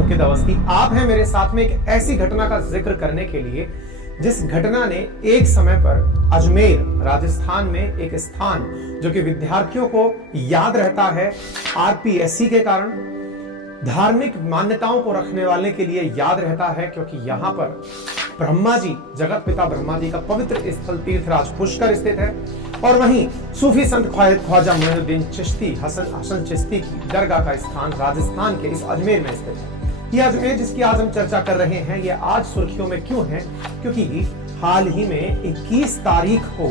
अंकित अवस्थी। आप हैं मेरे साथ में एक ऐसी घटना का जिक्र करने के लिए जिस घटना ने एक समय पर अजमेर राजस्थान में एक स्थान जो कि विद्यार्थियों को याद रहता है आरपीएससी के कारण, धार्मिक मान्यताओं को रखने वाले के लिए याद रहता है क्योंकि यहां पर ब्रह्मा जी, जगत पिता ब्रह्मा जी का पवित्र स्थल तीर्थराज पुष्कर स्थित है और वहीं सूफी संत ख्वाजा मोइनुद्दीन चिश्ती हसन चिश्ती की दरगाह का स्थान राजस्थान के इस अजमेर में स्थित है। यह अजमेर जिसकी आज हम चर्चा कर रहे हैं, यह आज सुर्खियों में क्यों है? क्योंकि हाल ही में 21 तारीख को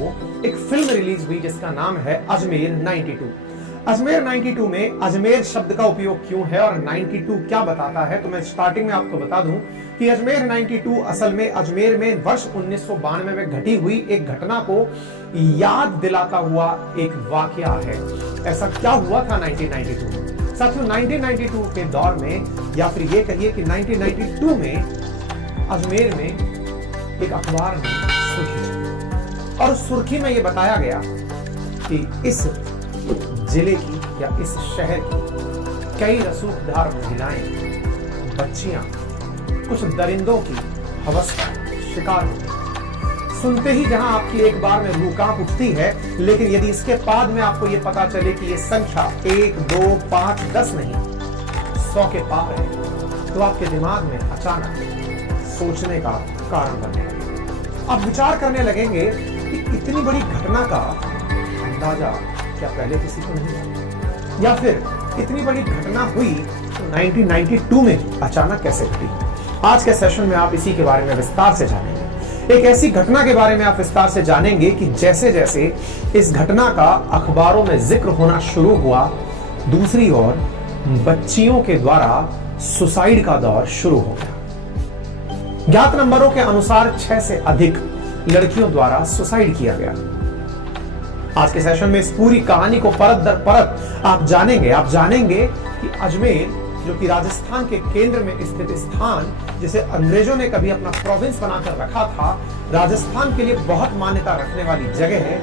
एक फिल्म रिलीज हुई जिसका नाम है अजमेर 92। अजमेर 92 में अजमेर शब्द का उपयोग क्यों है और 92 क्या बताता है, तो मैं स्टार्टिंग में आपको बता दूं कि अजमेर 92 असल में अजमेर में वर्ष 1992 में घटी हुई एक घटना को याद दिलाता हुआ एक वाकया है। ऐसा क्या हुआ था 1992 में? साथियों, 1992 के दौर में या फिर ये कहिए कि 1992 में अजमेर में एक अखबार में सुर्खी थी और उस सुर्खी में यह बताया गया कि इस जिले की या इस शहर की कई रसूखदार महिलाएं, बच्चियां कुछ दरिंदों की हवस का शिकार होती हैं। सुनते ही जहां आपकी एक बार में रूह कांप उठती है, लेकिन यदि इसके बाद में आपको यह पता चले कि यह संख्या 1, 2, 5, 10 नहीं 100 के पार है, तो आपके दिमाग में अचानक सोचने का कारण बनने लगेगा। आप विचार करने लगेंगे कि इतनी बड़ी घटना का अंदाजा क्या पहले किसी को नहीं हुआ, या फिर इतनी बड़ी घटना हुई तो 1992 में अचानक कैसे घटी? आज के सेशन में आप इसी के बारे में विस्तार से जानेंगे। एक ऐसी घटना के बारे में आप विस्तार से जानेंगे कि जैसे जैसे इस घटना का अखबारों में जिक्र होना शुरू हुआ, दूसरी ओर बच्चियों के द्वारा सुसाइड का दौर शुरू हो गया। ज्ञात नंबरों के अनुसार 6 से अधिक लड़कियों द्वारा सुसाइड किया गया। आज के सेशन में इस पूरी कहानी को परत दर परत आप जानेंगे कि अजमेर जो कि राजस्थान के केंद्र में स्थित स्थान, जिसे अंग्रेजों ने कभी अपना प्रोविंस बनाकर रखा था, राजस्थान के लिए बहुत मान्यता रखने वाली जगह है,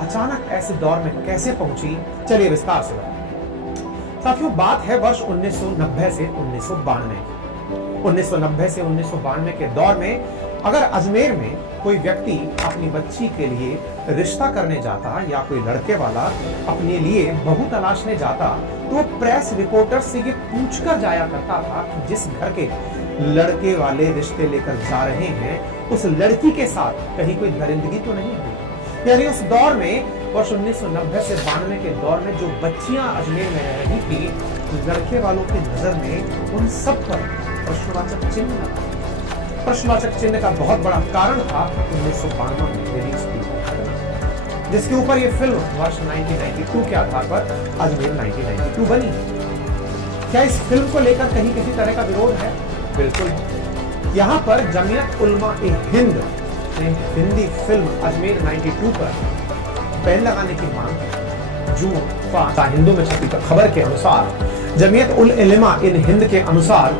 अचानक ऐसे दौर में कैसे पहुंची, चलिए विस्तार से बताएं। साथियों, बात है वर्ष 1990 से 1992 की। 1990 से 1992 के दौर में अगर अजमेर में कोई व्यक्ति अपनी बच्ची के लिए रिश्ता करने जाता या कोई लड़के वाला अपने लिए बहू तलाशने जाता, तो वो प्रेस रिपोर्टर से ये पूछकर जाया करता था कि जिस घर के लड़के वाले रिश्ते लेकर जा रहे हैं उस लड़की के साथ कहीं कोई दरिंदगी तो नहीं हुई। यानी उस दौर में वर्ष 1990 से 92 के दौर में जो बच्चियां अजमेर में रह रही थी, लड़के वालों की नजर में उन सब पर प्रश्नवाचक चिन्ह लगा। प्रश्नवाचक चिन्ह का बहुत बड़ा कारण था 1992 में रिलीज हुई घटना, जिसके ऊपर यह फिल्म वर्ष 1992 के आधार पर अजमेर 1992 बनी। क्या इस फिल्म को लेकर कहीं किसी तरह का विरोध है? बिल्कुल। यहाँ पर जमीयत उलमा ए हिंद ने हिंदी फिल्म अजमेर 92 पर बैन लगाने की मांग जून 5 हिंदू में छपी खबर के अनुसार जमीयत उल उलमा इन हिंद के अनुसार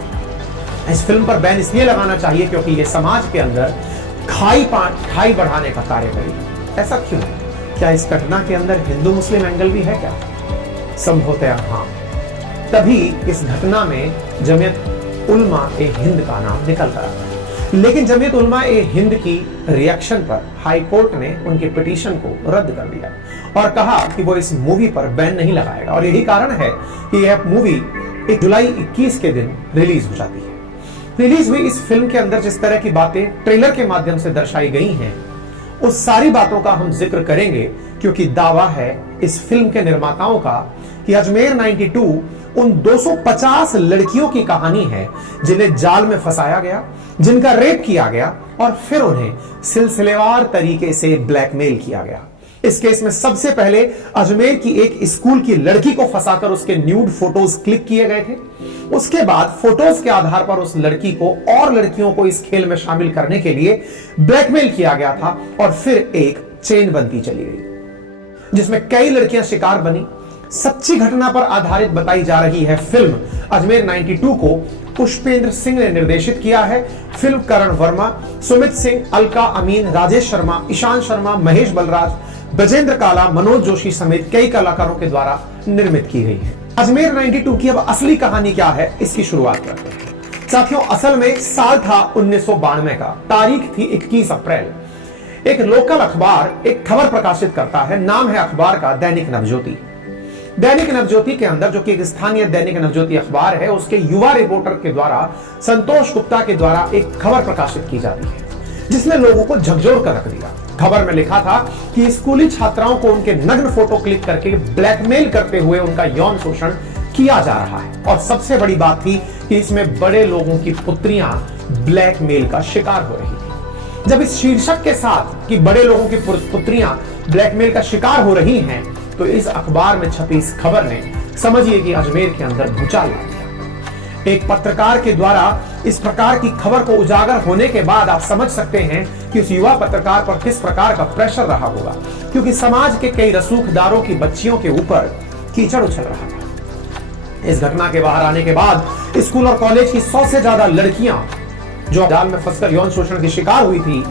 इस फिल्म पर बैन इसलिए लगाना चाहिए क्योंकि ये समाज के अंदर खाई बढ़ाने का कार्य करेगी। ऐसा क्यों? क्या इस घटना के अंदर हिंदू मुस्लिम एंगल भी है क्या? संभवतः हाँ। तभी इस घटना में जमीयत उलमा ए हिंद का नाम निकल कर आता है। लेकिन जमीयत उलमा ए हिंद की रिएक्शन पर हाई कोर्ट ने उनके पिटीशन को रद्द कर दिया और कहा कि वो इस मूवी पर बैन नहीं लगाएगा। और यही कारण है कि यह मूवी 1 जुलाई 21 के दिन रिलीज हो जाती है। रिलीज हुई इस फिल्म के अंदर जिस तरह की बातें ट्रेलर के माध्यम से दर्शाई गई हैं, उस सारी बातों का हम जिक्र करेंगे क्योंकि दावा है इस फिल्म के निर्माताओं का कि अजमेर 92 उन 250 लड़कियों की कहानी है जिन्हें जाल में फंसाया गया, जिनका रेप किया गया और फिर उन्हें सिलसिलेवार तरीके से ब्लैकमेल किया गया। इस केस में सबसे पहले अजमेर की एक स्कूल की लड़की को फंसाकर उसके न्यूड फोटोज क्लिक किए गए थे। उसके बाद फोटोज के आधार पर उस लड़की को और लड़कियों को इस खेल में शामिल करने के लिए ब्लैकमेल किया गया था और फिर एक चेन बनती चली गई जिसमें कई लड़कियां शिकार बनी। सच्ची घटना पर आधारित बताई जा रही है फिल्म अजमेर 92 को पुष्पेंद्र सिंह ने निर्देशित किया है। फिल्म करण वर्मा, सुमित सिंह, अलका अमीन, राजेश शर्मा, ईशान शर्मा, महेश बलराज, बजेंद्र काला, मनोज जोशी समेत कई कलाकारों के द्वारा निर्मित की गई है। अजमेर 92 की अब असली कहानी क्या है, इसकी शुरुआत करते हैं। साथियों, असल में साल था 1992 का, तारीख थी 21 अप्रैल। एक लोकल अखबार एक खबर प्रकाशित करता है, नाम है अखबार का दैनिक नवज्योति। दैनिक नवज्योति के अंदर, जो कि एक स्थानीय दैनिक नवज्योति अखबार है, उसके युवा रिपोर्टर के द्वारा, संतोष गुप्ता के द्वारा एक खबर प्रकाशित की जाती है, जिसने लोगों को झकझोर कर रख दिया। खबर में लिखा था कि स्कूली छात्राओं को उनके नग्न फोटो क्लिक करके ब्लैकमेल करते हुए उनका यौन शोषण किया जा रहा है। और सबसे बड़ी बात थी कि इसमें बड़े लोगों की पुत्रियां ब्लैकमेल का शिकार हो रही थी। जब इस शीर्षक के साथ कि बड़े लोगों की पुत्रियां ब्लैकमेल का शिकार हो रही हैं, तो इस अखबार में छपी इस खबर ने, समझिए कि अजमेर के अंदर भूचाल ला दिया। एक पत्रकार के द्वारा इस प्रकार की खबर को उजागर होने के बाद आप समझ सकते हैं कि उस युवा पत्रकार पर किस प्रकार का प्रेशर रहा होगा, क्योंकि समाज के कई रसूखदारों की बच्चियों के ऊपर कीचड़ उछल रहा था। इस घटना के बाहर आने के बाद स्कूल और कॉलेज की 100 से ज्यादा लड़कियां जो जाल में फंसकर यौन शोषण की शिकार हुई थी,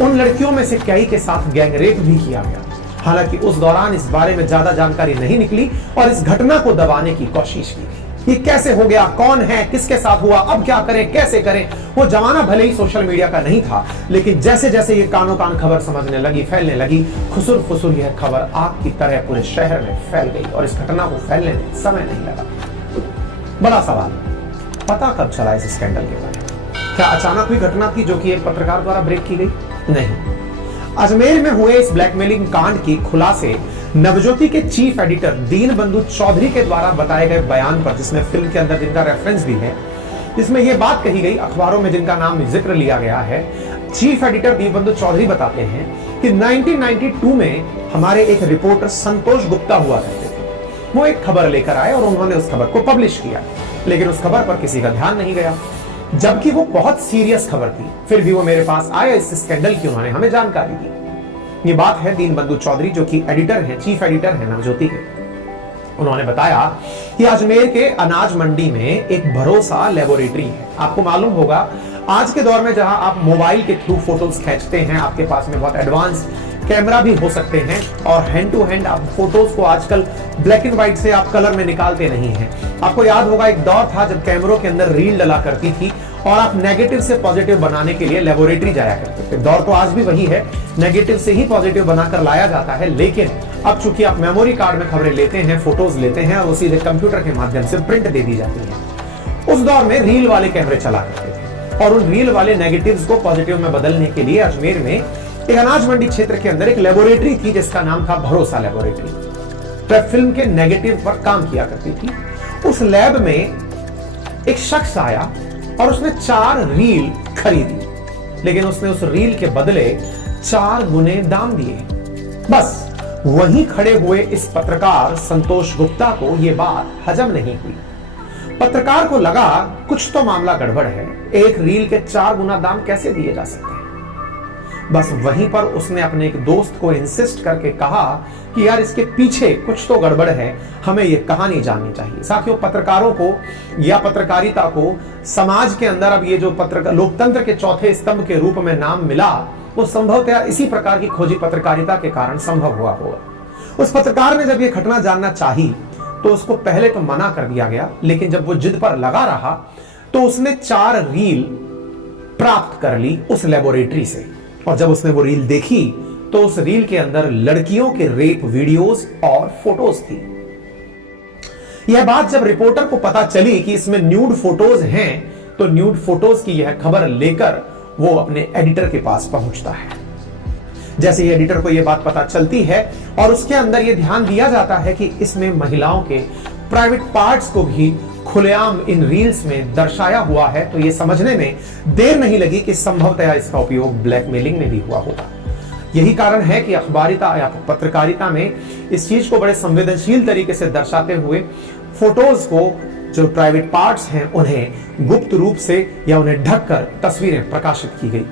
उन लड़कियों में से कई के साथ गैंग रेप भी किया गया। हालांकि उस दौरान इस बारे में ज्यादा जानकारी नहीं निकली और इस घटना को दबाने की कोशिश की गई। ये कैसे हो गया, कौन है, किसके साथ हुआ, अब क्या करें, कैसे करें। वो जमाना भले ही सोशल मीडिया का नहीं था, लेकिन जैसे जैसे ये कानों कान खबर समझने लगी, फैलने लगी, खुसुर फुसुर यह खबर आग की तरह पूरे शहर में फैल गई। और इस घटना को फैलने में समय नहीं लगा। बड़ा सवाल, पता कब चला इस स्कैंडल के बारे में? क्या अचानक हुई घटना थी जो कि एक पत्रकार द्वारा ब्रेक की गई? नहीं। अजमेर में हुए इस ब्लैकमेलिंग कांड की खुलासे नवज्योति के चीफ एडिटर दीनबंधु चौधरी के द्वारा बताए गए बयान पर, जिसमें फिल्म के अंदर जिनका रेफरेंस भी है, जिसमें यह बात कही गई, अखबारों में जिनका नाम जिक्र लिया गया है, चीफ एडिटर दीनबंधु चौधरी बताते हैं कि 1992 में हमारे एक रिपोर्टर संतोष गुप्ता हुआ करते थे। वो एक खबर लेकर आए और उन्होंने उस खबर को पब्लिश किया, लेकिन उस खबर पर किसी का ध्यान नहीं गया, जबकि वो बहुत सीरियस खबर थी। फिर भी वो मेरे पास आए, इस स्कैंडल की उन्होंने हमें जानकारी दी। ये बात है दीनबंधु चौधरी, जो कि एडिटर हैं, चीफ एडिटर हैं नवज्योति के। उन्होंने बताया कि अजमेर के अनाज मंडी में एक भरोसा लेबोरेटरी है। आपको मालूम होगा, आज के दौर में जहां आप मोबाइल के थ्रू फोटोज खींचते हैं, आपके पास में बहुत एडवांस कैमरा भी हो सकते हैं और हैंड टू हैंड आप फोटोज को आजकल ब्लैक एंड व्हाइट से आप कलर में निकालते नहीं हैं। आपको याद होगा, एक दौर था जब कैमरों के अंदर रील डला करती थी और आप नेगेटिव से पॉजिटिव बनाने के लिए लेबोरेटरी जाया करते थे। दौर तो आज भी वही है, नेगेटिव से ही पॉजिटिव बनाकर लाया जाता है, लेकिन अब चूंकि आप मेमोरी कार्ड में खबरें लेते हैं, फोटोज लेते हैं और वो सीधे कंप्यूटर के माध्यम से प्रिंट दे दी जाती है। उस दौर में रील वाले कैमरे चला करते थे और उन रील वाले नेगेटिव्स को पॉजिटिव में बदलने के लिए अजमेर में एक अनाज मंडी क्षेत्र के अंदर एक लेबोरेटरी थी, जिसका नाम था भरोसा लेबोरेटरी। तो फिल्म के नेगेटिव पर काम किया करती थी। उस लैब में एक शख्स आया और उसने 4 रील खरीदी, लेकिन उसने उस रील के बदले 4 गुने दाम दिए। बस वहीं खड़े हुए इस पत्रकार संतोष गुप्ता को यह बात हजम नहीं हुई। पत्रकार को लगा कुछ तो मामला गड़बड़ है, एक रील के 4 गुना दाम कैसे दिए जा सकते हैं। बस वहीं पर उसने अपने एक दोस्त को इंसिस्ट करके कहा कि यार इसके पीछे कुछ तो गड़बड़ है, हमें यह कहानी जाननी चाहिए। साथियों, पत्रकारों को या पत्रकारिता को समाज के अंदर अब ये जो लोकतंत्र के चौथे स्तंभ के रूप में नाम मिला, वो संभवतः इसी प्रकार की खोजी पत्रकारिता के कारण संभव हुआ होगा। उस पत्रकार ने जब ये घटना जानना चाही तो उसको पहले तो मना कर दिया गया, लेकिन जब वो जिद पर लगा रहा तो उसने 4 रील प्राप्त कर ली उस लेबोरेटरी से। और जब उसने वो रील देखी तो उस रील के अंदर लड़कियों के रेप वीडियोस और फोटोज थी। यह बात जब रिपोर्टर को पता चली कि इसमें न्यूड फोटोज हैं, तो न्यूड फोटोज की यह खबर लेकर वो अपने एडिटर के पास पहुंचता है। जैसे ही एडिटर को यह बात पता चलती है और उसके अंदर यह ध्यान दिया जाता है कि इसमें महिलाओं के प्राइवेट पार्ट्स को भी खुलेआम इन रील्स में दर्शाया हुआ है, तो यह समझने में देर नहीं लगी कि संभवतः इसका उपयोग ब्लैकमेलिंग में भी हुआ होगा। यही कारण है कि अखबारिता या पत्रकारिता में इस चीज को बड़े संवेदनशील तरीके से दर्शाते हुए फोटोज को, जो प्राइवेट पार्ट्स हैं, उन्हें गुप्त रूप से या उन्हें ढककर तस्वीरें प्रकाशित की गई,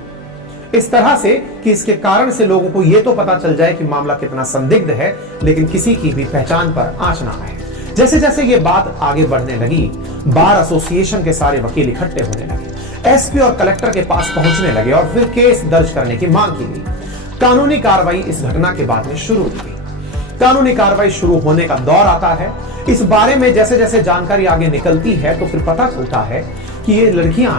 इस तरह से कि इसके कारण से लोगों को यह तो पता चल जाए कि मामला कितना संदिग्ध है, लेकिन किसी की भी पहचान पर आंच ना आए। जैसे जैसे ये बात आगे बढ़ने लगी, बार एसोसिएशन के सारे वकील इकट्ठे होने लगे, एसपी और कलेक्टर के पास पहुंचने लगे और फिर केस दर्ज करने की मांग की गई। कानूनी कार्रवाई इस घटना के बाद में शुरू की गई। कानूनी कार्रवाई शुरू होने का दौर आता है। इस बारे में जैसे जैसे जानकारी आगे निकलती है तो फिर पता चलता है कि ये लड़कियां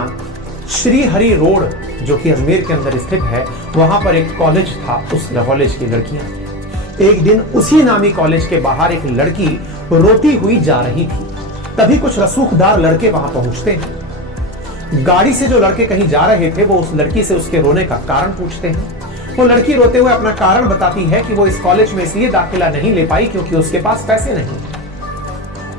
श्री हरि रोड जो कि अजमेर के अंदर स्थित है, वहां पर एक कॉलेज था, उस कॉलेज की लड़कियां थी। एक दिन उसी नामी कॉलेज के बाहर एक लड़की रोती हुई जा रही थी। तभी कुछ रसूखदार लड़के वहां पहुंचते हैं। गाड़ी से जो लड़के कहीं जा रहे थे वो उस लड़की से उसके रोने का कारण पूछते हैं। वो लड़की रोते हुए अपना कारण बताती है कि वो इस कॉलेज में इसलिए दाखिला नहीं ले पाई क्योंकि उसके पास पैसे नहीं।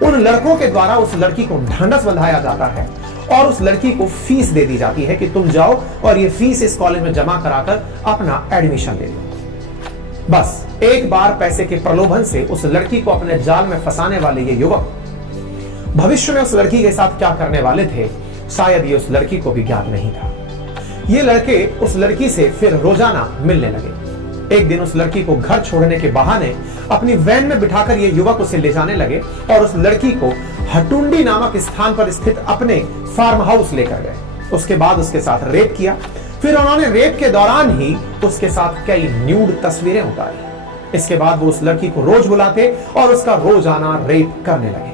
उन लड़कों के द्वारा उस लड़की को ढांढस बंधाया जाता है और उस लड़की को फीस दे दी जाती है कि तुम जाओ और ये फीस इस कॉलेज में जमा कराकर अपना एडमिशन ले लो। बस एक बार पैसे के प्रलोभन से उस लड़की को अपने जाल में फंसाने वाले ये युवक भविष्य में उस लड़की के साथ क्या करने वाले थे, शायद ये उस लड़की को भी ज्ञात नहीं था। ये लड़के उस लड़की से फिर रोजाना मिलने लगे। एक दिन उस लड़की को घर छोड़ने के बहाने अपनी वैन में बिठाकर ये युवक उसे ले जाने लगे और उस लड़की को हटुंडी नामक स्थान पर स्थित अपने फार्म हाउस लेकर गए। उसके बाद उसके साथ रेप किया। फिर उन्होंने रेप के दौरान ही उसके साथ कई न्यूड तस्वीरें उतारी। इसके बाद वो उस लड़की को रोज बुलाते और उसका रोजाना रेप करने लगे।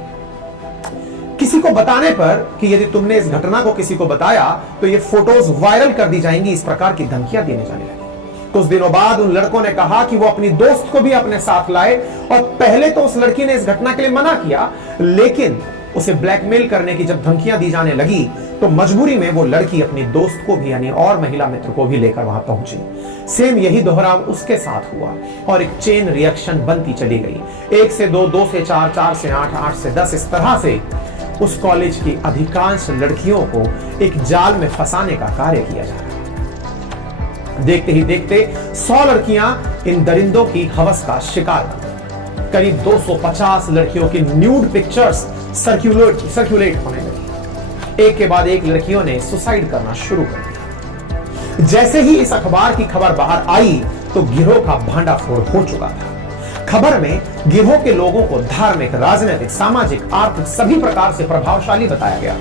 किसी को बताने पर कि यदि तुमने इस घटना को किसी को बताया तो ये फोटोज वायरल कर दी जाएंगी, इस प्रकार की धमकियां देने जाने लगी। कुछ दिनों बाद उन लड़कों ने कहा कि वो अपनी दोस्त को भी अपने साथ लाए और पहले तो उस लड़की ने इस घटना के लिए मना किया, लेकिन उसे ब्लैकमेल करने की जब धमकियां दी जाने लगी तो मजबूरी में वो लड़की अपनी दोस्त को भी यानी और महिला मित्र को भी लेकर वहां पहुंची। सेम यही दोहराव उसके साथ हुआ और एक चेन रिएक्शन बनती चली गई। 1 से 2, 2 से 4, 4 से 8, 8 से 10, इस तरह से उस कॉलेज की अधिकांश लड़कियों को एक जाल में फंसाने का कार्य किया जा रहा है। देखते ही देखते 100 लड़कियां इन दरिंदों की हवस का शिकार बन गईं। करीब 250 लड़कियों की न्यूड पिक्चर्स सर्कुलेट होने लगी। एक के बाद एक लड़कियों ने सुसाइड करना शुरू कर दिया। जैसे ही इस अखबार की खबर बाहर आई तो गिरोह का भांडाफोड़ हो चुका था। खबर में गिरोह के लोगों को धार्मिक, राजनीतिक, सामाजिक, आर्थिक सभी प्रकार से प्रभावशाली बताया गया।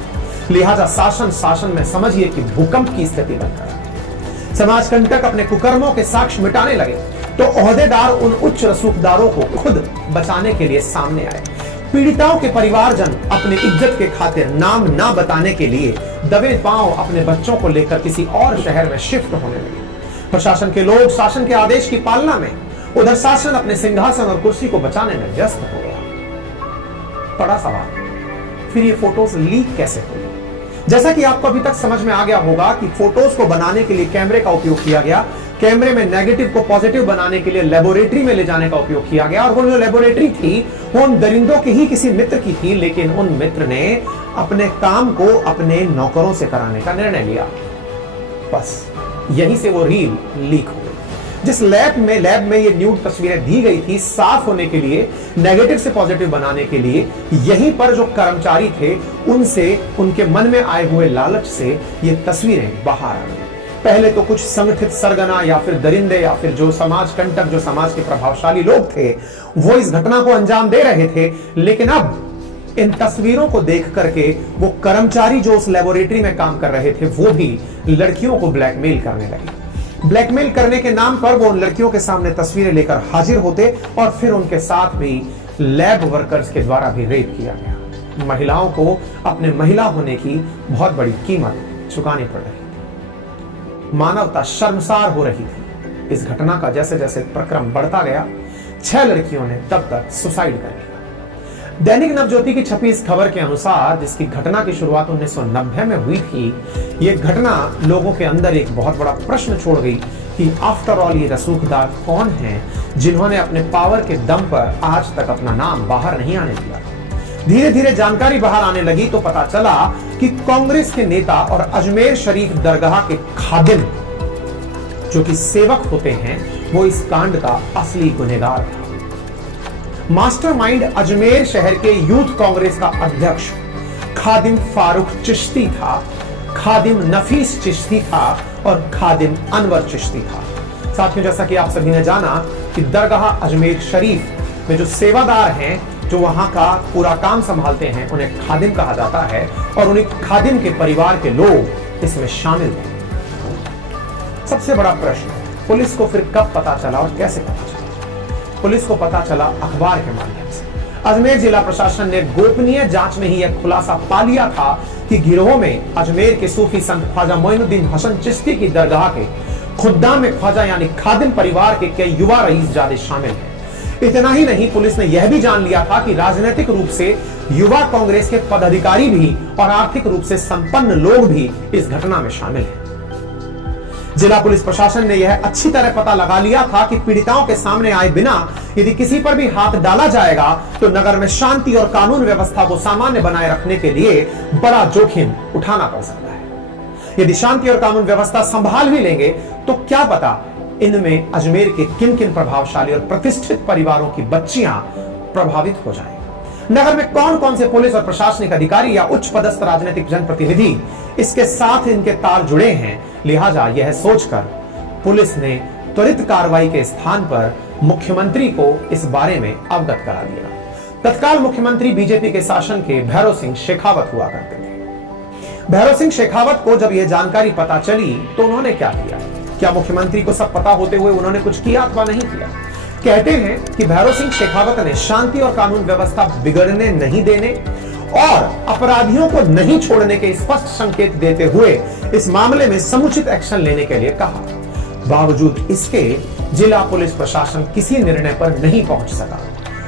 लिहाजा शासन में समझिए कि भूकंप की स्थिति बन गई। समाजकंटक अपने कुकर्मों के साक्ष्य मिटाने लगे तो ओहदेदार उन उच्च रसूखदारों को खुद बचाने के लिए सामने आए। पीड़िताओं के परिवारजन अपने इज्जत के खातिर नाम ना बताने के लिए दबे पांव अपने बच्चों को लेकर किसी और शहर में शिफ्ट होने लगे। प्रशासन के लोग शासन के आदेश की पालना में, उधर शासन अपने सिंहासन और कुर्सी को बचाने में व्यस्त हो गया। बड़ा सवाल, फिर ये फोटोज लीक कैसे हुई? जैसा कि आपको अभी तक समझ में आ गया होगा कि फोटोज को बनाने के लिए कैमरे का उपयोग किया गया। कैमरे में नेगेटिव को पॉजिटिव बनाने के लिए लेबोरेटरी में ले जाने का उपयोग किया गया और वो जो लेबोरेटरी थी वो उन दरिंदों के ही किसी मित्र की थी, लेकिन उन मित्र ने अपने काम को अपने नौकरों से कराने का निर्णय लिया। बस यहीं से वो रील लीक हो गई। जिस लैब में ये न्यूड तस्वीरें दी गई थी साफ होने के लिए, नेगेटिव से पॉजिटिव बनाने के लिए, यहीं पर जो कर्मचारी थे उनसे उनके मन में आए हुए लालच से ये तस्वीरें बाहर आ गई। पहले तो कुछ संगठित सरगना या फिर दरिंदे या फिर जो समाज कंटक, जो समाज के प्रभावशाली लोग थे, वो इस घटना को अंजाम दे रहे थे। लेकिन अब इन तस्वीरों को देख करके वो कर्मचारी जो उस लेबोरेटरी में काम कर रहे थे वो भी लड़कियों को ब्लैकमेल करने लगे। ब्लैकमेल करने के नाम पर वो उन लड़कियों के सामने तस्वीरें लेकर हाजिर होते और फिर उनके साथ भी लैब वर्कर्स के द्वारा भी रेप किया गया। महिलाओं को अपने महिला होने की बहुत बड़ी कीमत चुकानी पड़ रही थी। मानवता शर्मसार हो रही थी। इस घटना का जैसे जैसे प्रक्रम बढ़ता गया, 6 लड़कियों ने तब तक सुसाइड कर लिया। दैनिक नवज्योति की छपी इस खबर के अनुसार, जिसकी घटना की शुरुआत 1990 में हुई थी, यह घटना लोगों के अंदर एक बहुत बड़ा प्रश्न छोड़ गई कि आफ्टर ऑल ये रसूखदार कौन हैं जिन्होंने अपने पावर के दम पर आज तक अपना नाम बाहर नहीं आने दिया। धीरे धीरे जानकारी बाहर आने लगी तो पता चला कि कांग्रेस के नेता और अजमेर शरीफ दरगाह के खादिम जो कि सेवक होते हैं, वो इस कांड का असली गुनहगार था। मास्टरमाइंड अजमेर शहर के यूथ कांग्रेस का अध्यक्ष खादिम फारूक चिश्ती था, खादिम नफीस चिश्ती था और खादिम अनवर चिश्ती था। साथियों, जैसा कि आप सभी ने जाना कि दरगाह अजमेर शरीफ में जो सेवादार हैं, जो वहां का पूरा काम संभालते हैं, उन्हें खादिम कहा जाता है और उन्हीं खादिम के परिवार के लोग इसमें शामिल थे। सबसे बड़ा प्रश्न, पुलिस को फिर कब पता चला और कैसे पता चला? पुलिस को पता चला अखबार के माध्यम से। अजमेर जिला प्रशासन ने गोपनीय जांच में ही यह खुलासा पा लिया था कि गिरोह में अजमेर के सूफी संत ख्वाजा मोइनुद्दीन हसन चिश्ती की दरगाह के खुद्दाम में ख्वाजा यानी खादिम परिवार के कई युवा रईसजादे शामिल हैं। इतना ही नहीं, पुलिस ने यह भी जान लिया था कि राजनीतिक रूप से युवा कांग्रेस के पदाधिकारी भी और आर्थिक रूप से संपन्न लोग भी इस घटना में शामिल हैं। जिला पुलिस प्रशासन ने यह अच्छी तरह पता लगा लिया था कि पीड़िताओं के सामने आए बिना यदि किसी पर भी हाथ डाला जाएगा तो नगर में शांति और कानून व्यवस्था को सामान्य बनाए रखने के लिए बड़ा जोखिम उठाना पड़ सकता है। यदि शांति और कानून व्यवस्था संभाल भी लेंगे तो क्या पता इनमें अजमेर के किन किन प्रभावशाली और प्रतिष्ठित परिवारों की बच्चियां प्रभावित हो जाएं। नगर में कौन कौन से पुलिस और प्रशासनिक अधिकारी या उच्च पदस्थ राजनीतिक जनप्रतिनिधि इसके साथ इनके तार जुड़े हैं, लिहाजा यह सोचकर पुलिस ने त्वरित कार्रवाई के स्थान पर मुख्यमंत्री को इस बारे में अवगत करा दिया। तत्काल मुख्यमंत्री बीजेपी के शासन के भैरव सिंह शेखावत हुआ करते थे। भैरव सिंह शेखावत को जब यह जानकारी पता चली तो उन्होंने क्या किया? क्या मुख्यमंत्री को सब पता होते हुए उन्होंने कुछ किया अथवा नहीं किया? कहते हैं कि भैरव सिंह शेखावत ने शांति और कानून व्यवस्था बिगड़ने नहीं देने और अपराधियों को नहीं छोड़ने के स्पष्ट संकेत देते हुए इस मामले में समुचित एक्शन लेने के लिए कहा। बावजूद इसके जिला पुलिस प्रशासन किसी निर्णय पर नहीं पहुंच सका।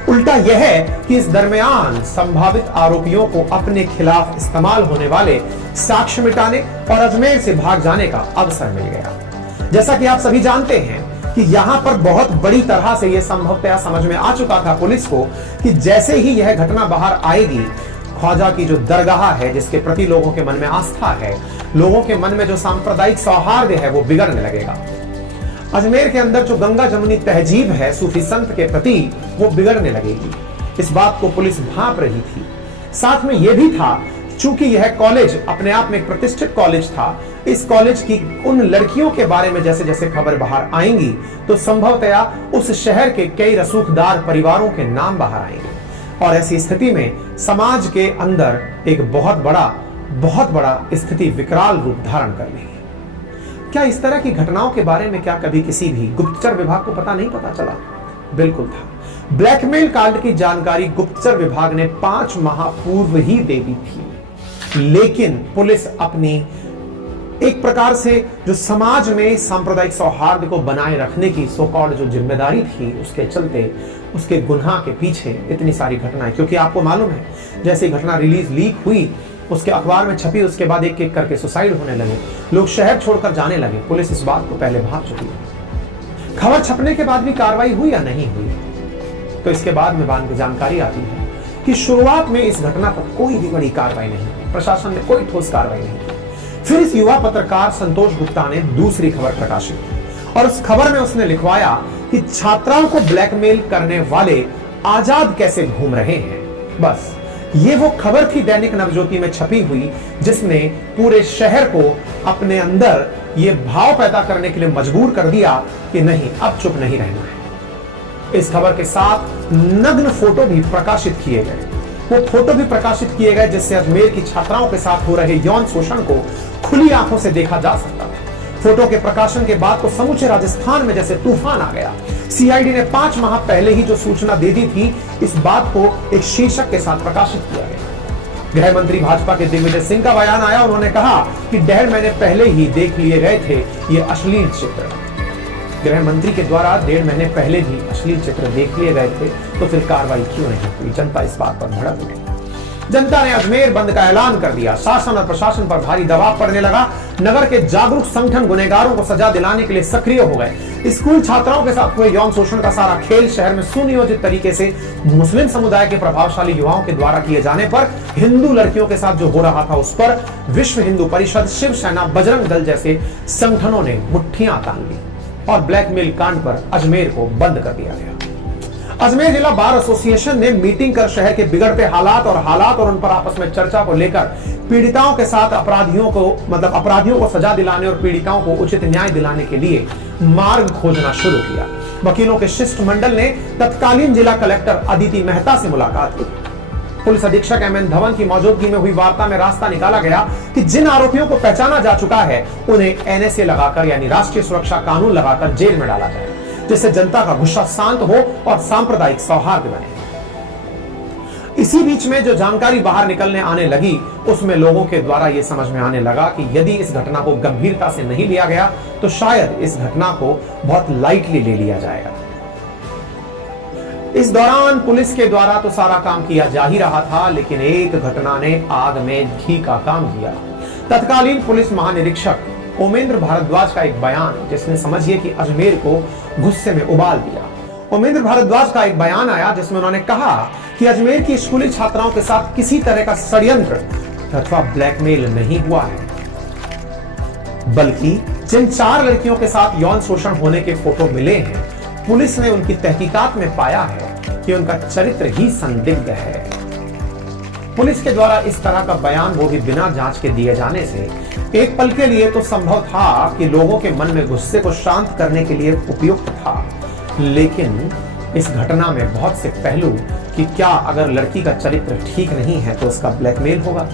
उल्टा यह है कि इस दरमियान संभावित आरोपियों को अपने खिलाफ इस्तेमाल होने वाले साक्ष्य मिटाने और अजमेर से भाग जाने का अवसर मिल गया। जैसा कि आप सभी जानते हैं कि यहां पर बहुत बड़ी तरह से यह संभवतः समझ में आ चुका था पुलिस को कि जैसे ही यह घटना बाहर आएगी, ख्वाजा की जो दरगाह है जिसके प्रति लोगों के मन में आस्था है, लोगों के मन में जो सांप्रदायिक सौहार्द है वो बिगड़ने लगेगा। अजमेर के अंदर जो गंगा जमुनी तहजीब है सूफी संत के प्रति वो बिगड़ने लगेगी। इस बात को पुलिस भांप रही थी। साथ में यह भी था चूंकि यह कॉलेज अपने आप में एक प्रतिष्ठित कॉलेज था, इस कॉलेज की उन लड़कियों के बारे में जैसे जैसे खबर बाहर आएंगी तो संभवतया उस शहर के कई रसूखदार परिवारों के नाम बाहर आएंगे और ऐसी स्थिति में समाज के अंदर एक बहुत बड़ा स्थिति विकराल रूप धारण कर लेगी। क्या इस तरह की घटनाओं के बारे में क्या कभी किसी भी गुप्तचर विभाग को पता नहीं पता चला? बिल्कुल था। ब्लैकमेल कांड की जानकारी गुप्तचर विभाग ने 5 माह पूर्व ही दे दी थी, लेकिन पुलिस अपनी एक प्रकार से जो समाज में सांप्रदायिक सौहार्द को बनाए रखने की सो कॉल्ड जो जिम्मेदारी थी उसके चलते उसके गुनाह के पीछे इतनी सारी घटनाएं, क्योंकि आपको मालूम है जैसे घटना रिलीज लीक हुई उसके अखबार में छपी, उसके बाद एक एक करके सुसाइड होने लगे, लोग शहर छोड़कर जाने लगे। पुलिस इस बात को पहले भाप चुकी है। खबर छपने के बाद भी कार्रवाई हुई या नहीं हुई, तो इसके बाद में जानकारी आती है कि शुरुआत में इस घटना पर कोई भी बड़ी कार्रवाई नहीं हुई, प्रशासन ने कोई ठोस कार्रवाई नहीं की। फिर इस युवा पत्रकार संतोष गुप्ता ने दूसरी खबर प्रकाशित की और उस खबर में उसने लिखवाया कि छात्राओं को ब्लैकमेल करने वाले आजाद कैसे घूम रहे हैं। बस ये वो खबर थी दैनिक नवज्योति में छपी हुई जिसने पूरे शहर को अपने अंदर ये भाव पैदा करने के लिए मजबूर कर दिया कि नहीं, अब चुप नहीं रहना है। इस खबर के साथ नग्न फोटो भी प्रकाशित किए गए। वो फोटो भी प्रकाशित किए गए जिससे अजमेर की छात्राओं के साथ हो रहे यौन शोषण को खुली आंखों से देखा जा सकता था। फोटो के प्रकाशन के बाद तो समूचे राजस्थान में जैसे तूफान आ गया। सीआईडी ने 5 माह पहले ही जो सूचना दे दी थी, इस बात को एक शीर्षक के साथ प्रकाशित किया गया। गृह मंत्री भाजपा के दिग्विजय सिंह का बयान आया, उन्होंने कहा कि 1.5 महीने पहले ही देख लिए गए थे ये अश्लील चित्र। गृह मंत्री के द्वारा 1.5 महीने पहले भी अश्लील चित्र देख लिए गए थे, तो फिर कार्रवाई क्यों नहीं हुई? जनता इस बात पर भड़क उठी। जनता ने अजमेर बंद का ऐलान कर दिया। शासन और प्रशासन पर भारी दबाव पड़ने लगा। नगर के जागरूक संगठन गुनहगारों को सजा दिलाने के लिए सक्रिय हो गए। स्कूल छात्राओं के साथ हुए यौन शोषण का सारा खेल शहर में सुनियोजित तरीके से मुस्लिम समुदाय के प्रभावशाली युवाओं के द्वारा किए जाने पर हिंदू लड़कियों के साथ जो हो रहा था उस पर विश्व हिंदू परिषद, शिवसेना, बजरंग दल जैसे संगठनों ने मुट्ठियां तान ली और ब्लैकमेल कांड पर अजमेर को बंद कर दिया गया। अजमेर जिला बार एसोसिएशन ने मीटिंग कर शहर के बिगड़ते हालात और उन पर आपस में चर्चा को लेकर पीड़िताओं के साथ अपराधियों को सजा दिलाने और पीड़िताओं को उचित न्याय दिलाने के लिए मार्ग खोजना शुरू किया। वकीलों के शिष्टमंडल ने तत्कालीन जिला कलेक्टर अदिति मेहता से मुलाकात की। पुलिस अधीक्षक एमएन धवन की मौजूदगी में हुई वार्ता में रास्ता निकाला गया कि जिन आरोपियों को पहचाना जा चुका है उन्हें एनएसए लगाकर यानी राष्ट्रीय सुरक्षा कानून लगाकर जेल में डाला जाए, जिससे जनता का गुस्सा शांत हो और सांप्रदायिक सौहार्द बने। इसी बीच में जो जानकारी बाहर निकलने आने लगी, उसमें लोगों के द्वारा यह समझ में आने लगा कि यदि इस घटना को गंभीरता से नहीं लिया गया तो शायद इस घटना को बहुत लाइटली ले लिया जाएगा। इस दौरान पुलिस के द्वारा तो सारा काम किया जा ही रहा था, लेकिन एक घटना ने आग में घी का काम किया। तत्कालीन पुलिस महानिरीक्षक ओमेंद्र भारद्वाज का एक बयान, जिसने समझिए कि अजमेर को गुस्से में उबाल दिया। ओमेंद्र भारद्वाज का एक बयान आया जिसमें उन्होंने कहा कि अजमेर की स्कूली छात्राओं के साथ किसी तरह का षड्यंत्र अथवा ब्लैकमेल नहीं हुआ है, बल्कि जिन 4 लड़कियों के साथ यौन शोषण होने के फोटो मिले हैं, पुलिस ने उनकी तहकीकात में पाया है कि उनका चरित्र ही संदिग्ध है। पुलिस के द्वारा इस तरह का बयान, वो भी बिना जांच के दिए जाने से एक पल के लिए तो संभव था कि लोगों के मन में गुस्से को शांत करने के लिए उपयुक्त था, लेकिन इस घटना में बहुत से पहलू कि क्या अगर लड़की का चरित्र ठीक नहीं है तो उसका ब्लैकमेल होगा,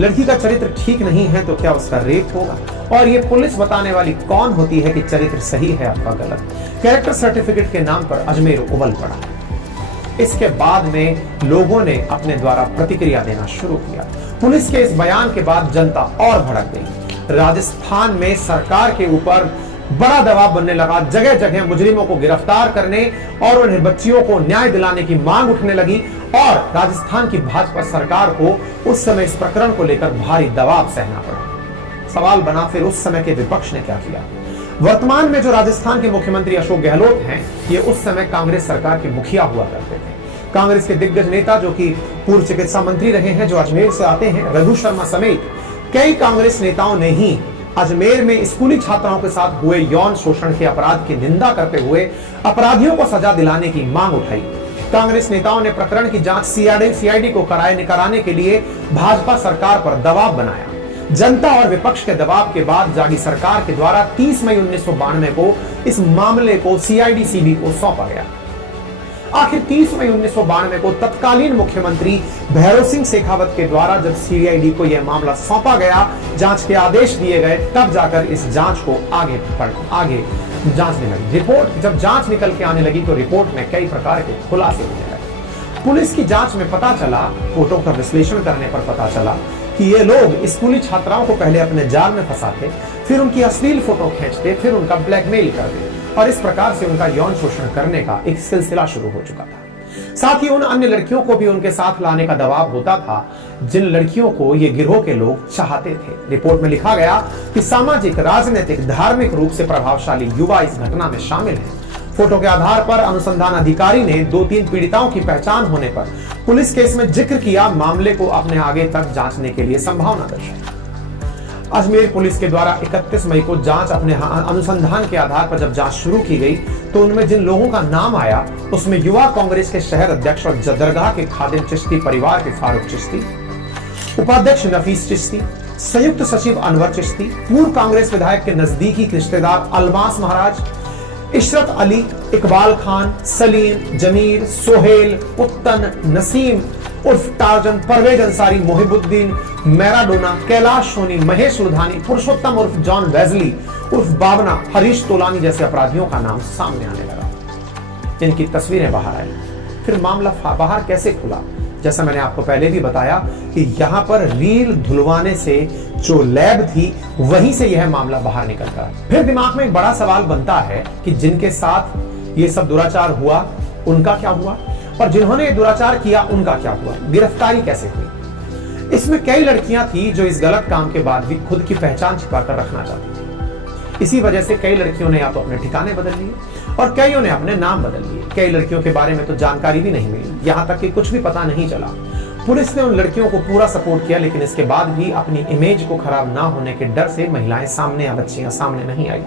लड़की का चरित्र ठीक नहीं है तो क्या उसका रेप होगा, और ये पुलिस बताने वाली कौन होती है कि चरित्र सही है अथवा गलत। कैरेक्टर सर्टिफिकेट के नाम पर अजमेर उबल पड़ा। इसके बाद में लोगों ने अपने द्वारा प्रतिक्रिया देना शुरू किया। पुलिस के इस बयान के बाद जनता और भड़क गई। राजस्थान में सरकार के ऊपर बड़ा दबाव बनने लगा। जगह जगह मुजरिमों को गिरफ्तार करने और उन्हें बच्चियों को न्याय दिलाने की मांग उठने लगी, और राजस्थान की भाजपा सरकार को उस समय इस प्रकरण को लेकर भारी दबाव सहना पड़ा। सवाल बना फिर उस समय के विपक्ष ने क्या किया। वर्तमान में जो राजस्थान के मुख्यमंत्री अशोक गहलोत हैं, ये उस समय कांग्रेस सरकार के मुखिया हुआ करते थे। कांग्रेस के दिग्गज नेता जो कि पूर्व चिकित्सा मंत्री रहे हैं, जो अजमेर से आते हैं, रघु शर्मा समेत कई कांग्रेस नेताओं ने ही अजमेर में स्कूली छात्राओं के साथ हुए यौन शोषण के अपराध की निंदा करते हुए अपराधियों को सजा दिलाने की मांग उठाई। कांग्रेस नेताओं ने प्रकरण की जांच सीआईडी को कराने के लिए भाजपा सरकार पर दबाव बनाया। जनता और विपक्ष के दबाव के बाद जागी सरकार के द्वारा 30 मई 1992 को इस मामले को सीआईडी को सौंपा गया। आखिर 30 मई 1992 को तत्कालीन मुख्यमंत्री भैरव सिंह शेखावत के द्वारा जब सीआईडी को यह मामला सौंपा गया, जांच के आदेश दिए गए, तब जाकर इस जांच को आगे जांचने लगी। रिपोर्ट जब जांच निकल के आने लगी तो रिपोर्ट में कई प्रकार के खुलासे होने लगे। पुलिस की जांच में पता चला, फोटो का विश्लेषण करने पर पता चला कि ये लोग स्कूली छात्राओं को पहले अपने जाल में फंसाते, फिर उनकी अश्लील फोटो खींचते, फिर उनका ब्लैकमेल करते, और इस प्रकार से उनका यौन शोषण करने का एक सिलसिला शुरू हो चुका था। साथ ही उन अन्य लड़कियों को भी उनके साथ लाने का दबाव होता था, जिन लड़कियों को ये गिरोह के लोग चाहते थे। रिपोर्ट में लिखा गया कि सामाजिक, राजनीतिक, धार्मिक रूप से प्रभावशाली युवा इस घटना में शामिल हैं। फोटो के आधार पर अनुसंधान अधिकारी ने 2-3 पीड़िताओं की पहचान होने पर पुलिस केस में जिक्र किया, मामले को अपने आगे तक जांचने के लिए संभावना दर्शाई। अजमेर पुलिस के द्वारा 31 मई को जांच अपने अनुसंधान के आधार पर जब जांच शुरू की गई तो उनमें जिन लोगों का नाम आया उसमें युवा कांग्रेस के शहर अध्यक्ष और दरगाह के खादिम चिश्ती परिवार के फारूक चिश्ती, उपाध्यक्ष नफीस चिश्ती, संयुक्त सचिव अनवर चिश्ती, पूर्व कांग्रेस विधायक के नजदीकी रिश्तेदार अलमास महाराज, इशरत अली, इकबाल खान, सलीम, जमीर, सोहेल, उत्तन, नसीम उर्फ टार्जन, परवेज अंसारी, मोहिबुद्दीन, मैराडोना, कैलाश सोनी, महेश लुधानी, पुरुषोत्तम उर्फ जॉन वेजली उर्फ बाबना, हरीश तोलानी जैसे अपराधियों का नाम सामने आने लगा, जिनकी तस्वीरें बाहर आई। फिर मामला बाहर कैसे खुला? जैसा मैंने आपको पहले भी बताया कि यहां पर रील धुलवाने से जो लैब थी वहीं से यह मामला बाहर निकलता है। फिर दिमाग में एक बड़ा सवाल बनता है कि जिनके साथ ये सब दुराचार हुआ उनका क्या हुआ, और जिन्होंने ये दुराचार किया उनका क्या हुआ, गिरफ्तारी कैसे हुई। इसमें कई लड़कियां थी जो इस गलत काम के बाद भी खुद की पहचान छिपाकर रखना चाहती थी। इसी वजह से कई लड़कियों ने या तो अपने ठिकाने बदल लिए और कईयों ने अपने नाम बदल लिए। कई लड़कियों के बारे में तो जानकारी भी नहीं मिली, यहां तक कि कुछ भी पता नहीं चला। पुलिस ने उन लड़कियों को पूरा सपोर्ट किया, लेकिन इसके बाद भी अपनी इमेज को खराब ना होने के डर से महिलाएं सामने या बच्चियां सामने नहीं आई।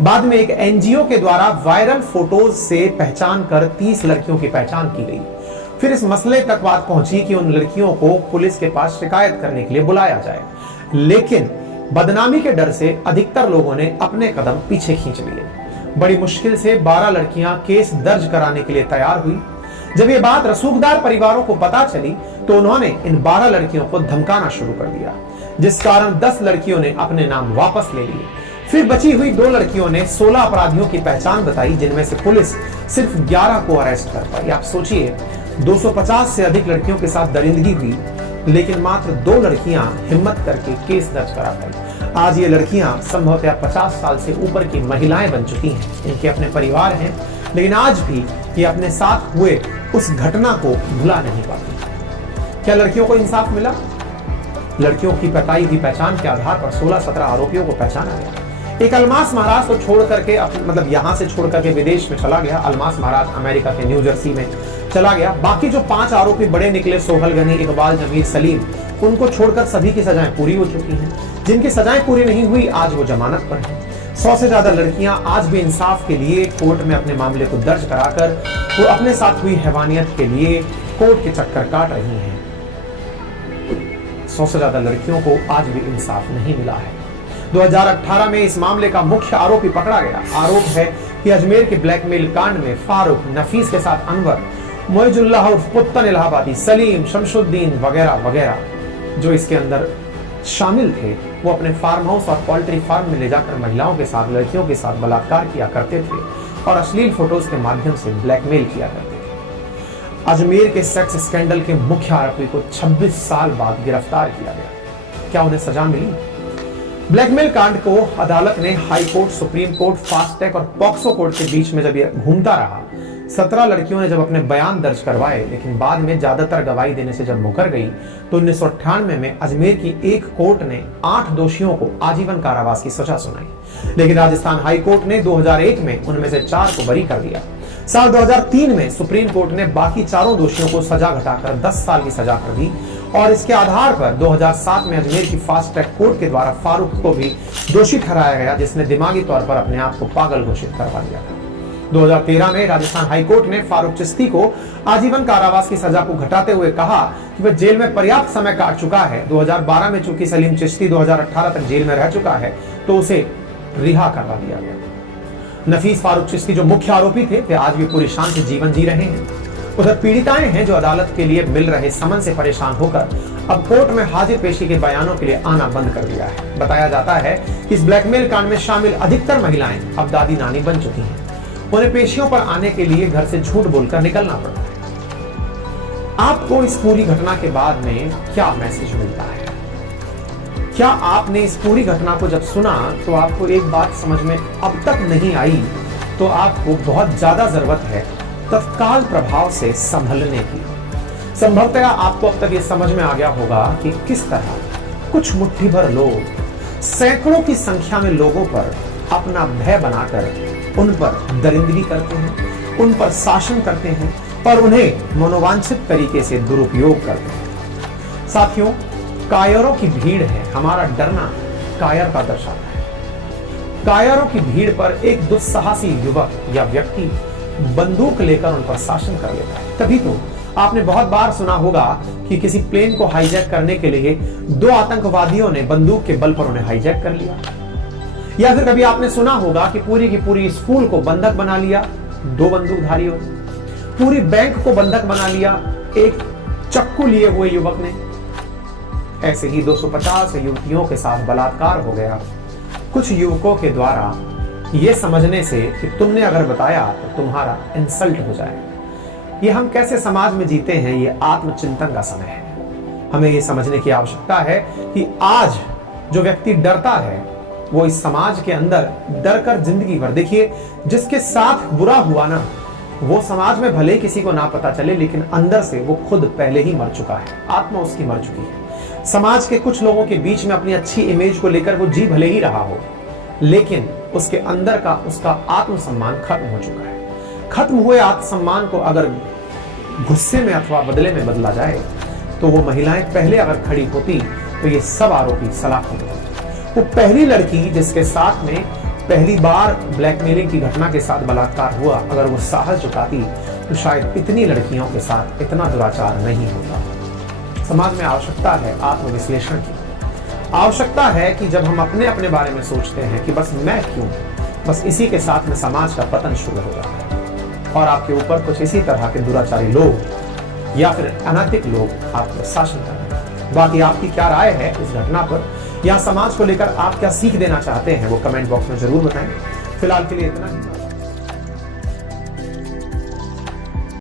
बाद में एक एनजीओ के द्वारा वायरल फोटोज से पहचान कर 30 लड़कियों की पहचान की गई। फिर इस मसले तक बात पहुंची कि उन लड़कियों को पुलिस के पास शिकायत करने के लिए बुलाया जाए, लेकिन बदनामी के डर से अधिकतर लोगों ने अपने कदम पीछे खींच लिए। बड़ी मुश्किल से 12 लड़कियां केस दर्ज कराने के लिए तैयार हुई। जब ये बात रसूखदार परिवारों को पता चली तो उन्होंने इन 12 लड़कियों को धमकाना शुरू कर दिया, जिस कारण 10 लड़कियों ने अपने नाम वापस ले लिए। फिर बची हुई 2 लड़कियों ने 16 अपराधियों की पहचान बताई, जिनमें से पुलिस सिर्फ 11 को अरेस्ट कर पाई। आप सोचिए, 250 से अधिक लड़कियों के साथ दरिंदगी हुई, लेकिन मात्र 2 लड़कियां हिम्मत करके केस दर्ज करा पाई। आज ये लड़कियां संभवतः 50 साल से ऊपर की महिलाएं बन चुकी हैं, इनके अपने परिवार हैं, लेकिन आज भी ये अपने साथ हुए उस घटना को भुला नहीं पाती। क्या लड़कियों को इंसाफ मिला? लड़कियों की बताई हुई पहचान के आधार पर 16-17 आरोपियों को पहचाना गया। एक अलमास महाराज को छोड़ करके मतलब यहां से छोड़ करके विदेश में चला गया। अलमास महाराज अमेरिका के न्यू जर्सी में चला गया। बाकी जो 5 आरोपी बड़े निकले, सोहल गनी, इकबाल, जमीर, सलीम, उनको छोड़कर सभी की सजाएं पूरी हो चुकी हैं। जिनकी सजाएं पूरी नहीं हुई आज वो जमानत पर हैं। 100 से ज्यादा लड़कियां आज भी इंसाफ के लिए कोर्ट में अपने मामले को दर्ज कराकर वो अपने साथ हुई हैवानियत के लिए कोर्ट के चक्कर काट रही हैं। 100 से ज्यादा लड़कियों को आज भी इंसाफ नहीं मिला है। 2018 में इस मामले का मुख्य आरोपी पकड़ा गया। आरोप है कि अजमेर के ब्लैकमेल कांड में फारूक, नफीस के साथ अनवर, मोइजुल्लाह उर्फ पुत्तन इलाहाबादी, सलीम, शमशुद्दीन वगैरह वगैरह जो इसके अंदर शामिल थे, वो अपने फार्म हाउस और पोल्ट्री फार्म में ले जाकर महिलाओं के साथ, लड़कियों के साथ बलात्कार किया करते थे और अश्लील फोटोज के माध्यम से ब्लैकमेल किया करते थे। अजमेर के सेक्स स्कैंडल के मुख्य आरोपी को 26 साल बाद गिरफ्तार किया गया। क्या उन्हें सजा मिली? ब्लैकमेल कांड को अदालत ने high court, supreme court, fast track और पॉक्सो कोर्ट के बीच में जब ये घूमता रहा, 17 लड़कियों ने जब अपने बयान दर्ज करवाए, लेकिन बाद में ज्यादातर गवाही देने से जब मुकर गई, तो 1998 में अजमेर की एक कोर्ट ने 8 दोषियों को आजीवन कारावास की सजा सुनाई। लेकिन राजस्थान हाई कोर्ट ने 2001 में उनमें से 4 को बरी कर दिया। साल 2003 में सुप्रीम कोर्ट ने बाकी 4 दोषियों को सजा घटाकर 10 साल की सजा कर दी और इसके आधार पर 2007 में अजमेर की फास्ट ट्रैक कोर्ट के द्वारा फारूक को भी दोषी ठहराया गया, जिसने दिमागी तौर पर अपने आप को पागल घोषित करवा दिया था। 2013 में राजस्थान हाई कोर्ट ने फारूक चिश्ती को आजीवन कारावास की सजा को घटाते हुए कहा कि वह जेल में पर्याप्त समय काट चुका है। 2012 में चूंकि सलीम चिश्ती 2018 तक जेल में रह चुका है, तो उसे रिहा करवा दिया गया। नफीस फारूक चिश्ती जो मुख्य आरोपी थे, वे आज भी पूरी शान से जीवन जी रहे हैं। उधर पीड़िताएं हैं जो अदालत के लिए मिल रहे समन से परेशान होकर अब कोर्ट में हाजिर पेशी के बयानों के लिए आना बंद कर दिया है। बताया जाता है कि इस ब्लैकमेल कांड में शामिल अधिकतर महिलाएं अब दादी नानी बन चुकी हैं। उन्हें पेशियों पर आने के लिए घर से झूठ बोलकर निकलना पड़ता है। आपको इस पूरी घटना के बाद में क्या मैसेज मिलता है? क्या आपने इस पूरी घटना को जब सुना तो आपको एक बात समझ में अब तक नहीं आई, तो आपको बहुत ज्यादा जरूरत है तत्काल प्रभाव से संभलने की। संभवतः आपको अब तक ये समझ में आ गया होगा कि किस तरह कुछ मुट्ठी भर लोग सैकड़ों की संख्या में लोगों पर अपना भय बनाकर उन पर दरिंदगी करते हैं, उन पर शासन करते हैं और उन्हें मनोवांछित तरीके से दुरुपयोग करते हैं। साथियों, कायरों की भीड़ है, हमारा डरना कायर का दर्शाता है। कायरों की भीड़ पर एक दुस्साहसी युवक या व्यक्ति बंदूक लेकर उन पर शासन कर लेता है। तभी तो आपने बहुत बार सुना होगा कि किसी प्लेन को हाईजैक करने के लिए 2 आतंकवादियों ने बंदूक के बल पर उन्हें हाईजैक कर लिया। या फिर कभी आपने सुना होगा कि पूरी की पूरी स्कूल को बंधक बना लिया 2 बंदूकधारियों ने, पूरी बैंक को बंधक बना लिया एक चक्कू लिए हुए युवक ने। ऐसे ही 250 युवतियों के साथ बलात्कार हो गया कुछ युवकों के द्वारा, ये समझने से कि तुमने अगर बताया तो तुम्हारा इंसल्ट हो जाएगा। ये हम कैसे समाज में जीते हैं, ये आत्मचिंतन का समय है। हमें ये समझने की आवश्यकता है कि आज जो व्यक्ति डरता है वो इस समाज के अंदर डर कर जिंदगी भर, देखिए जिसके साथ बुरा हुआ ना, वो समाज में भले किसी को ना पता चले, लेकिन अंदर से वो खुद पहले ही मर चुका है, आत्मा उसकी मर चुकी है। समाज के कुछ लोगों के बीच में अपनी अच्छी इमेज को लेकर वो जी भले ही रहा हो, लेकिन उसके अंदर का उसका आत्मसम्मान खत्म हो चुका है। खत्म हुए आत्मसम्मान को अगर गुस्से में अथवा बदले में बदला जाए, तो वो महिलाएं पहले अगर खड़ी होती तो ये सब आरोपी सलाखों में होते। वो पहली लड़की जिसके साथ में पहली बार ब्लैकमेलिंग की घटना के साथ बलात्कार हुआ, अगर वो साहस जुटाती तो शायद इतनी लड़कियों के साथ इतना दुराचार नहीं होता। समाज में आवश्यकता है आत्मविश्लेषण की। आवश्यकता है कि जब हम अपने अपने बारे में सोचते हैं कि बस मैं क्यों, बस इसी के साथ में समाज का पतन शुरू हो जाता है और आपके ऊपर कुछ इसी तरह के दुराचारी लोग या फिर अनैतिक लोग आपको शासन कर रहे हैं। बाकी आपकी क्या राय है इस घटना पर या समाज को लेकर आप क्या सीख देना चाहते हैं, वो कमेंट बॉक्स में जरूर बताएं। फिलहाल के लिए इतना ही।